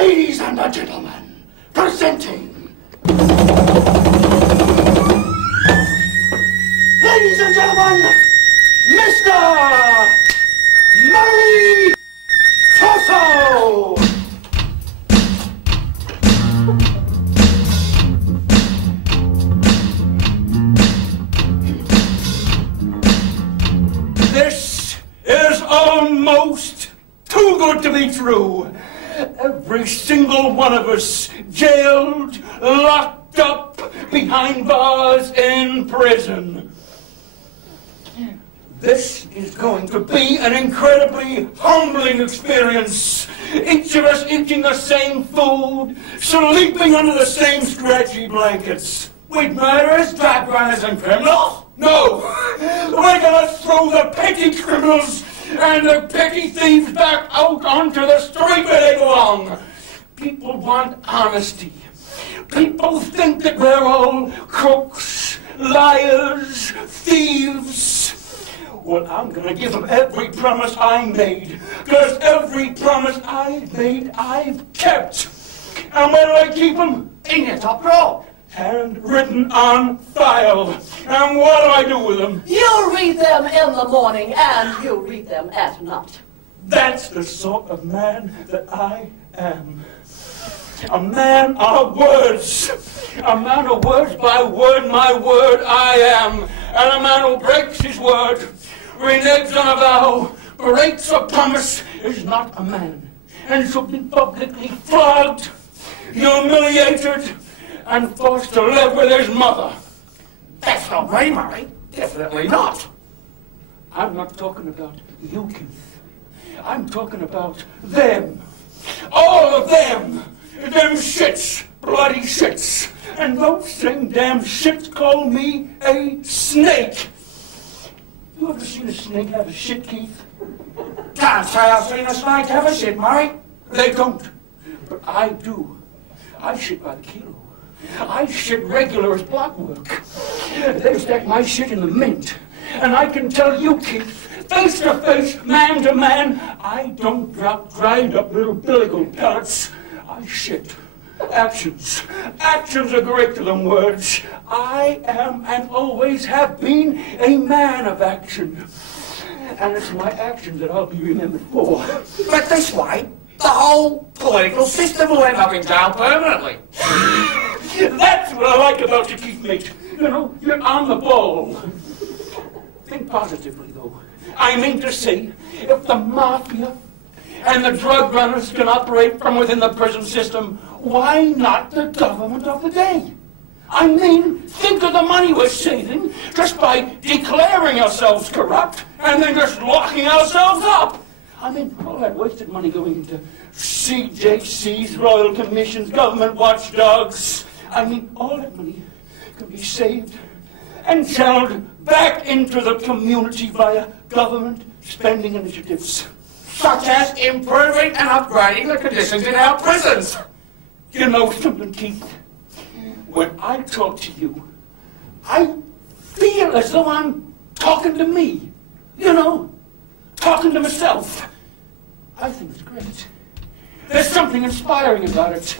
Ladies and gentlemen, presenting... Ladies and gentlemen, Mr. Murray Torso! This is almost too good to be true. Every single one of us jailed, locked up, behind bars in prison. This is going to be an incredibly humbling experience. Each of us eating the same food, sleeping under the same stretchy blankets. With murderers, drug runners, and criminals? No! We're gonna throw the petty criminals and the petty thieves back out onto the street where they belong. People want honesty. People think that we're all crooks, liars, thieves. Well, I'm gonna give them every promise I made, because every promise I made, I've kept. And where do I keep them? In your top drawer. Handwritten on file. And what do I do with them? You read them in the morning and you read them at night. That's the sort of man that I am. A man of words. A man of words, by word, my word, I am. And a man who breaks his word, reneges on a vow, breaks a promise, is not a man. And should be publicly flogged, humiliated, and forced to live with his mother. That's not me, Murray. Definitely not. I'm not talking about you, Keith. I'm talking about them. All of them. Them shits. Bloody shits. And those same damn shits call me a snake. You ever seen a snake have a shit, Keith? Can't say I've seen a snake have a shit, Murray. They don't. But I do. I shit by the kilo. I shit regular as blockwork. They stack my shit in the mint. And I can tell you, Keith, face to face, man to man, I don't drop dried up little billicle pellets. I shit. Actions. Actions are greater than words. I am and always have been a man of action. And it's my actions that I'll be remembered for. But this way, the whole political system will end up in jail permanently. That's what I like about you, Keith, mate. You know, you're on the ball. Think positively, though. I mean to say, if the mafia and the drug runners can operate from within the prison system, why not the government of the day? I mean, think of the money we're saving just by declaring ourselves corrupt and then just locking ourselves up. I mean, all that wasted money going into CJCs, Royal Commissions, government watchdogs. I mean, all that money can be saved and channeled back into the community via government spending initiatives. Such as improving and upgrading the conditions in our prisons. You know something, Keith? When I talk to you, I feel as though I'm talking to me. You know, talking to myself. I think it's great. There's something inspiring about it.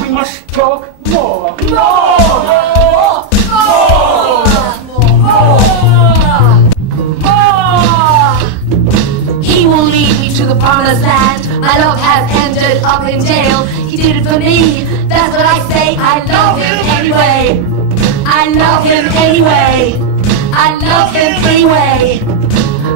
We must talk more. More! He will lead me to the promised land. My love has ended up in jail. He did it for me. That's what I say. I love him anyway. I love him anyway. I love him anyway.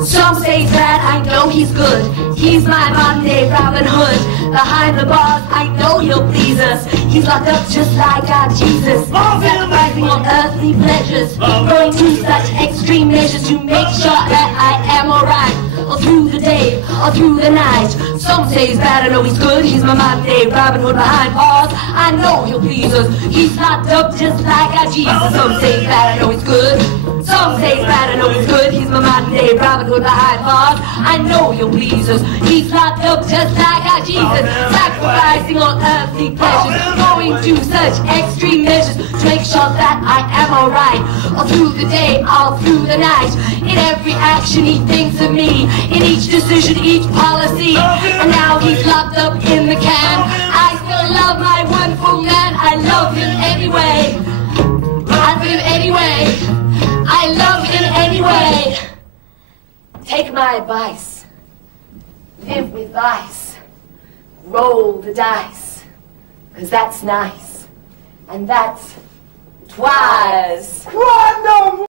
Some say that I know he's good. He's my modern day Robin Hood. Behind the bars, I know he'll please us. He's locked up just like our Jesus. Sacrificing on earthly pleasures, going to such extreme measures to make sure that I am alright. All through the day, all through the night. Some say he's bad, I know he's good. He's my modern day Robin Hood behind bars. I know he'll please us. He's locked up just like our Jesus. Some say he's bad, I know he's good. Some say he's bad, I know he's good. He's my modern day Robin Hood behind bars. I know he'll please us. He's locked up just like our Jesus. Sacrificing on earthly pleasures, going to such extreme measures to make sure that I am alright. All through the day, all through the night. In every action he thinks of me. In each decision, each policy. And now he's locked up in the can. I love my wonderful man. I love him anyway. Love him anyway. I love him anyway. Take my advice. Live with vice. Roll the dice. 'Cause that's nice. And that's twice. Quando